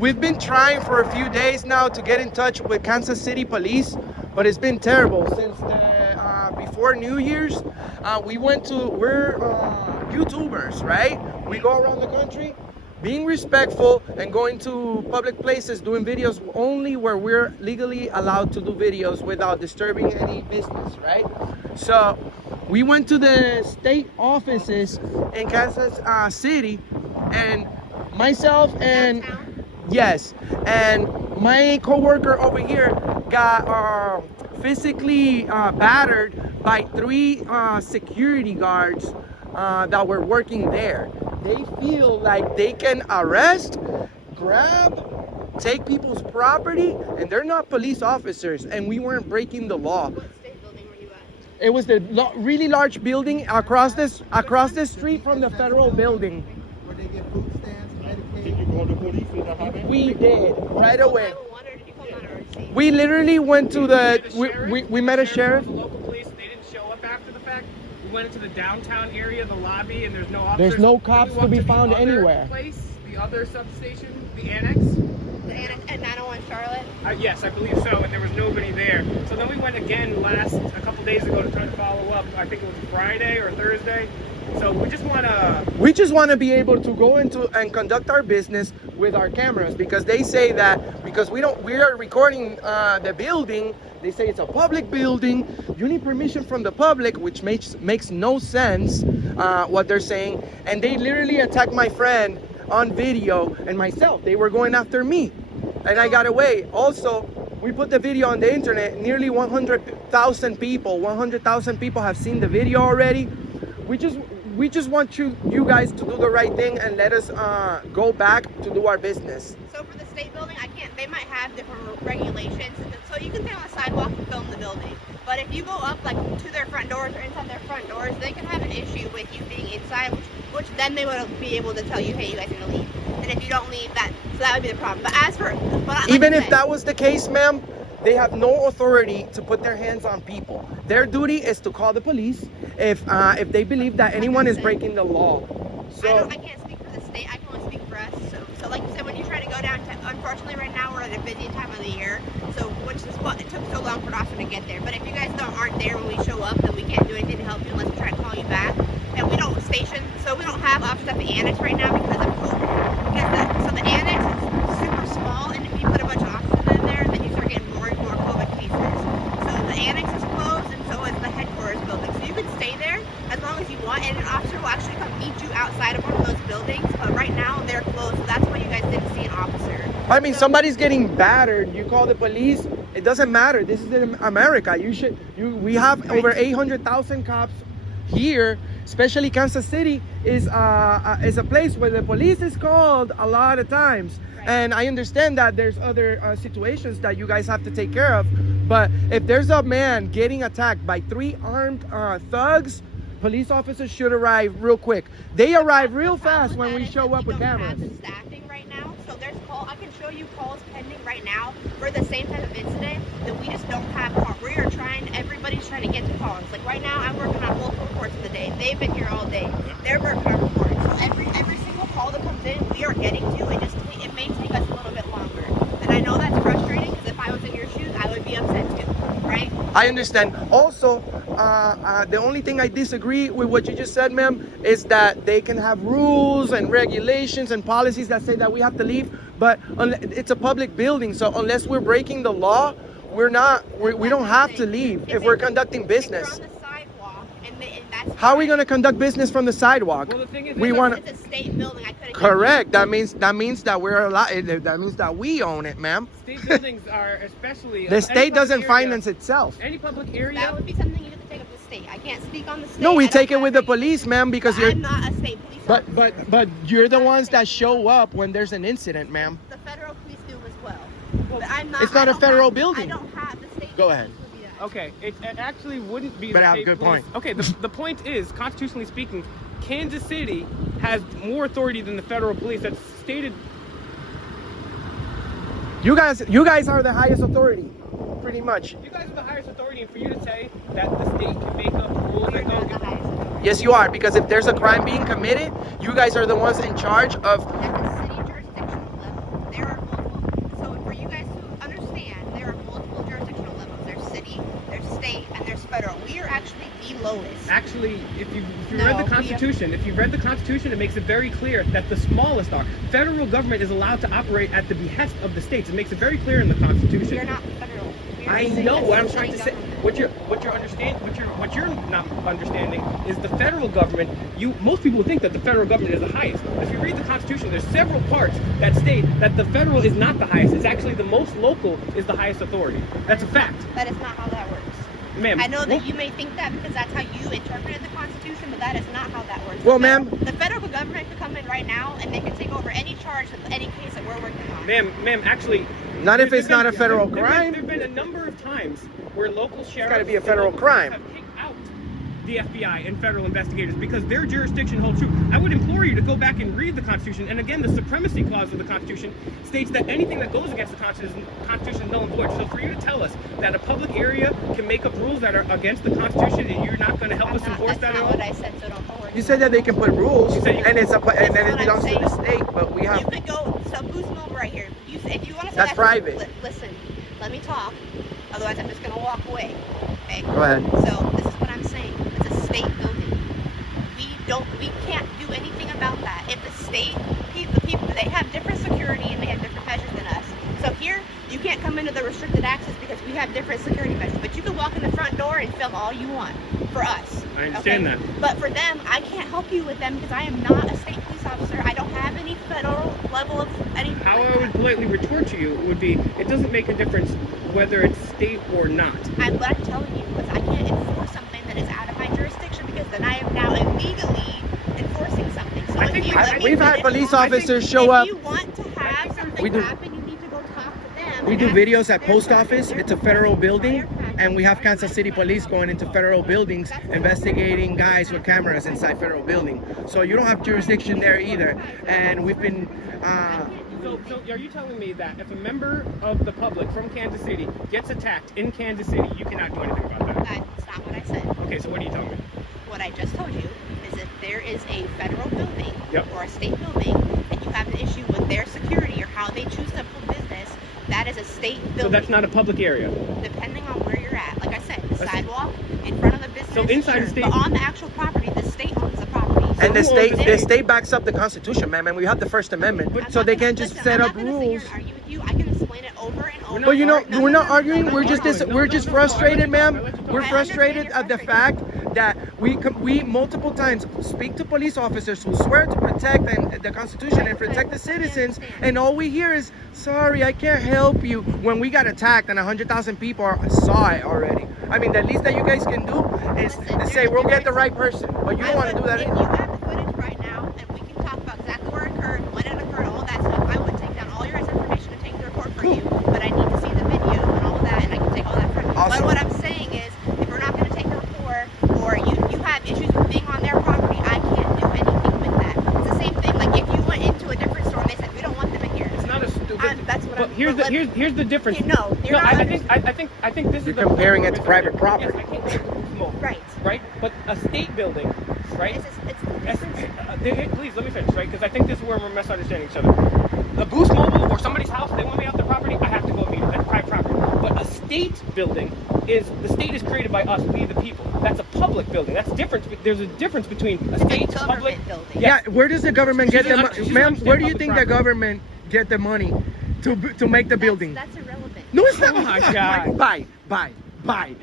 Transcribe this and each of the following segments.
We've been trying for a few days now to get in touch with Kansas City Police, but it's been terrible since before New Year's. We're YouTubers, right? We go around the country being respectful and going to public places doing videos only where we're legally allowed to do videos without disturbing any business, right? So we went to the state offices in Kansas City, and myself and yes, and my coworker over here got physically battered by 3 security guards that were working there. They feel like they can arrest, grab, take people's property, and they're not police officers, and we weren't breaking the law. What state building were you at? It was the really large building across the street from the federal building. Where they get food stands, medication. Did you call the police? Did that happen? We did right away. 911 or did you call 911? We literally went to we met a sheriff. The local police, they didn't show up after the fact. We went into the downtown area, the lobby, and there's no officers. There's no cops to be found anywhere. The other substation, the annex. The annex at 901 Charlotte? Yes, I believe so, and there was nobody there. So then we went again a couple days ago to try to follow up. I think it was Friday or Thursday. So we just want to be able to go into and conduct our business with our cameras, because they say that because we are recording the building, they say it's a public building, you need permission from the public, which makes no sense what they're saying. And they literally attacked my friend on video and myself. They were going after me and I got away. Also, we put the video on the internet. Nearly 100,000 people have seen the video already. We just want you guys to do the right thing and let us go back to do our business. So for the state building, they might have different regulations. So you can stay on the sidewalk and film the building. But if you go up like to their front doors or inside their front doors, they can have an issue with you being inside, which then they would be able to tell you, hey, you guys need to leave. And if you don't leave, so that would be the problem. But as for even if that was the case, ma'am, they have no authority to put their hands on people. Their duty is to call the police if they believe that anyone is breaking the law. So I can't speak for the state. I can only speak for us. So like you said, when you try to go down, unfortunately right now we're at a busy time of the year. So it took so long for an officer to get there. But if you guys aren't there when we show up, then we can't do anything to help you unless we try to call you back. And we don't have officers at the annex right now because of COVID. So the annex is super small, and if you put a bunch of officers in there, then you start getting more and more COVID cases. So the annex is closed, and so is the headquarters building. So you can stay there as long as you want, and an officer will actually come meet you outside of one of those buildings. But right now they're closed, so that's why you guys didn't see an officer. I mean, somebody's getting battered. You call the police. It doesn't matter. This is in America. We have over 800,000 cops here. Especially Kansas City is a place where the police is called a lot of times. Right. And I understand that there's other situations that you guys have to take care of. But if there's a man getting attacked by 3 armed thugs, police officers should arrive real quick. They arrive real fast when we show up with cameras. We don't have the staffing right now, so there's I can show you calls pending right now for the same type of incident that we just don't have. Everybody's trying to get to calls. Like right now, I'm working on multiple reports of the day. They've been here all day. They're working on reports. So every single call that comes in, we are getting to. It may take us a little bit longer. And I know that's frustrating because if I was in your shoes, I would be upset too, right? I understand. Also, the only thing I disagree with what you just said, ma'am, is that they can have rules and regulations and policies that say that we have to leave, but it's a public building, so unless we're breaking the law, we don't have to leave if we're conducting business. If you're on the sidewalk, and that's how are we going to conduct business from the sidewalk? Well, the thing is, it's a state building. Correct. That means that we're allowed. That means that we own it, ma'am. State buildings are especially. The state doesn't finance itself. Any public area. That would be something you have to take up with the state. I can't speak on the state. No, we take it with the police, ma'am, because I'm not a state police officer. But you're the ones that show up when there's an incident, ma'am. The federal police do as well. But I'm not. It's not a federal building. I don't have the state. Go ahead. Okay, it actually wouldn't be. But the I have state a good police. point. Okay, the point is, constitutionally speaking, Kansas City has more authority than the federal police. That's stated. You guys are the highest authority, pretty much. You guys are the highest authority, and for you to say that the state can make up rules that go. The highest authority. Yes, you are, because if there's a crime being committed, you guys are the ones in charge of. At the city jurisdictional level, there are the lowest. Actually, if you No, read the we Constitution, it makes it very clear that the smallest are. Federal government is allowed to operate at the behest of the states. It makes it very clear in the Constitution. You're not federal. You're I a know what I'm state trying to say. government. What you're not understanding is the federal government. Most people think that the federal government is the highest. If you read the Constitution, there's several parts that state that the federal is not the highest. It's actually the most local is the highest authority. That's a fact, That is not how that works. ma'am. I know that you may think that because that's how you interpreted the Constitution, but that is not how that works. Well, The ma'am. The federal government could come in right now and they could take over any charge of any case that we're working on. Ma'am, actually, Not if there's it's not a been- federal there've been- crime. There've been a number of times where local sheriffs gotta be a and federal local crime. have kicked out the FBI and federal investigators because their jurisdiction holds true. I would implore you to go back and read the Constitution. And again, the supremacy clause of the Constitution states that anything that goes against the Constitution is null and void. So for you to tell us that a public area can make up rules that are against the Constitution and you're not going to help us enforce that That's at not all? what I said, so don't go working You said on that it. they can put rules, You said you- and and then it That's what belongs I'm to the saying. state. But we You have. could go, so who's over right here? If you want to say That's private. Listen, let me talk. Otherwise, I'm just going to walk away. Okay? Go ahead. So this is what I'm saying. It's a state building. We can't do anything about that. If the state, the people, they have different security and they have different measures than us. So here, you can't come into the restricted access because we have different security measures. But you can walk in the front door and film all you want for us. I understand that. But for them, I can't help you with them because I am not a state police officer. I don't have any federal level of anything. How like I would that. politely retort to you would be, it doesn't make a difference whether it's state or not. What I'm telling you is I can't enforce something that is out of my jurisdiction because then I am now illegally enforcing something. So I if think you, I- if We've you- had if you police want- officers show up. If you want to have something We do- happen, you need to go talk to them. We and do ask videos them at their post charge. office. Their It's a charge. federal building, Fire and we have package. Kansas City police going into federal buildings, investigating guys with cameras inside federal building. So you don't have jurisdiction there either. And we've been. So are you telling me that if a member of the public from Kansas City gets attacked in Kansas City, you cannot do anything about that? That's not what I said. Okay, so what are you telling me? What I just told you is if there is a federal building Yep. or a state building and you have an issue with their security or how they choose to pull business, that is a state building. So that's not a public area. Depending on where you're at. Like I said, the That's- sidewalk in front of the business. So inside the state- But on the actual property, the state owns the property. So And the who state, owns the it? state backs up the Constitution, man. And we have the First Amendment, But- so I'm they not can't gonna- just listen, set I'm up not gonna sit here rules. and argue with you. I can explain it over and over. But you know, No, we're no, not no, arguing. no, We're no, just no, no, we're no, just no, frustrated, no, no, ma'am. no, no, no, no, We're I frustrated understand at the you're fact that we multiple times speak to police officers who swear to protect the Constitution and protect the citizens, and all we hear is, "Sorry, I can't help you." When we got attacked and 100,000 people saw it already. I mean, the least that you guys can do is Listen, say there's we'll get the difference. right person, but you don't want to do that If either. you have the footage right now and we can talk about exactly where it occurred, when it occurred, all that stuff, I would take down all your information and take the report for you. But I need to see the video and all that, and I can take all that from you. Awesome. But what I'm saying is, if we're not going to take a report or you have issues with being on their property, I can't do anything with that. It's the same thing. Like if you went into a different store and they said we don't want them in here. It's not a stupid. That's what But I'm. here's but here's the difference. No, you're not I think this You're is the comparing it to private property. Yes, I can't take smoke. Right. Right. But a state building, right? It's Please let me finish, right? Because I think this is where we're misunderstanding each other. A Boost Mobile or somebody's house, they want me out their property, I have to go meet them. That's private property. But a state building the state is created by us, we the people. That's a public building. That's different. There's a difference between a state, government public building. Yeah, where does the government get the money, She's ma'am? understand Where do you public think the property. government get the money to make the building? That's irrelevant. No, it's not. Oh my God. Bye.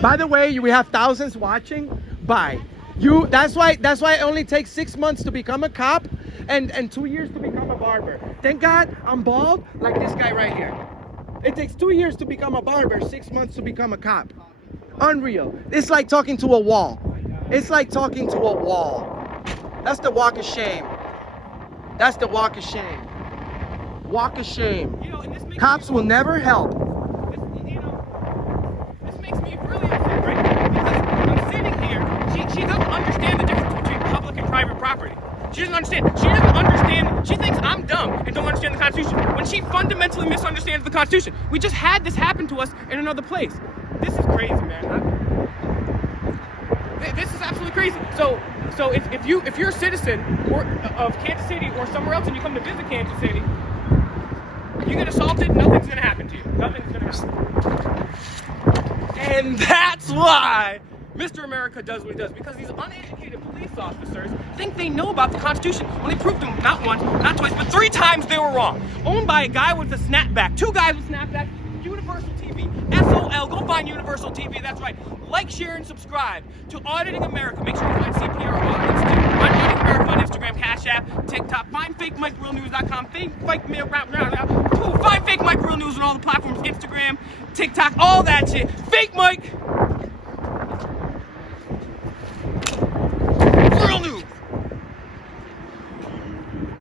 By the way, we have thousands watching. Bye. That's why it only takes 6 months to become a cop and 2 years to become a barber. Thank God I'm bald like this guy right here. It takes 2 years to become a barber, 6 months to become a cop. Unreal. It's like talking to a wall. It's like talking to a wall. That's the walk of shame. That's the walk of shame. Walk of shame. You know, and this makes Cops will never help. This makes me really upset, right? Because I'm sitting here. She doesn't understand the difference between public and private property. She doesn't understand. She doesn't understand. She thinks I'm dumb and don't understand the Constitution when she fundamentally misunderstands the Constitution. We just had this happen to us in another place. This is crazy, man. This is absolutely crazy. So if you're a citizen of Kansas City or somewhere else and you come to visit Kansas City, you get assaulted, nothing's gonna happen to you. Nothing's gonna happen. And that's why Mr. America does what he does because these uneducated police officers think they know about the Constitution when they proved them not once, not twice, but 3 times they were wrong. Owned by a guy with a snapback, 2 guys with snapbacks, Universal TV, SOL, go find Universal TV, that's right. Like, share, and subscribe to Auditing America. Make sure you find CPR Audits too. Find Auditing America on Instagram, Cash App, TikTok. Find FakeMikeRealNews.com. Find Fake Mike Real News on all the platforms, Instagram, TikTok, all that shit. Fake Mike Real News.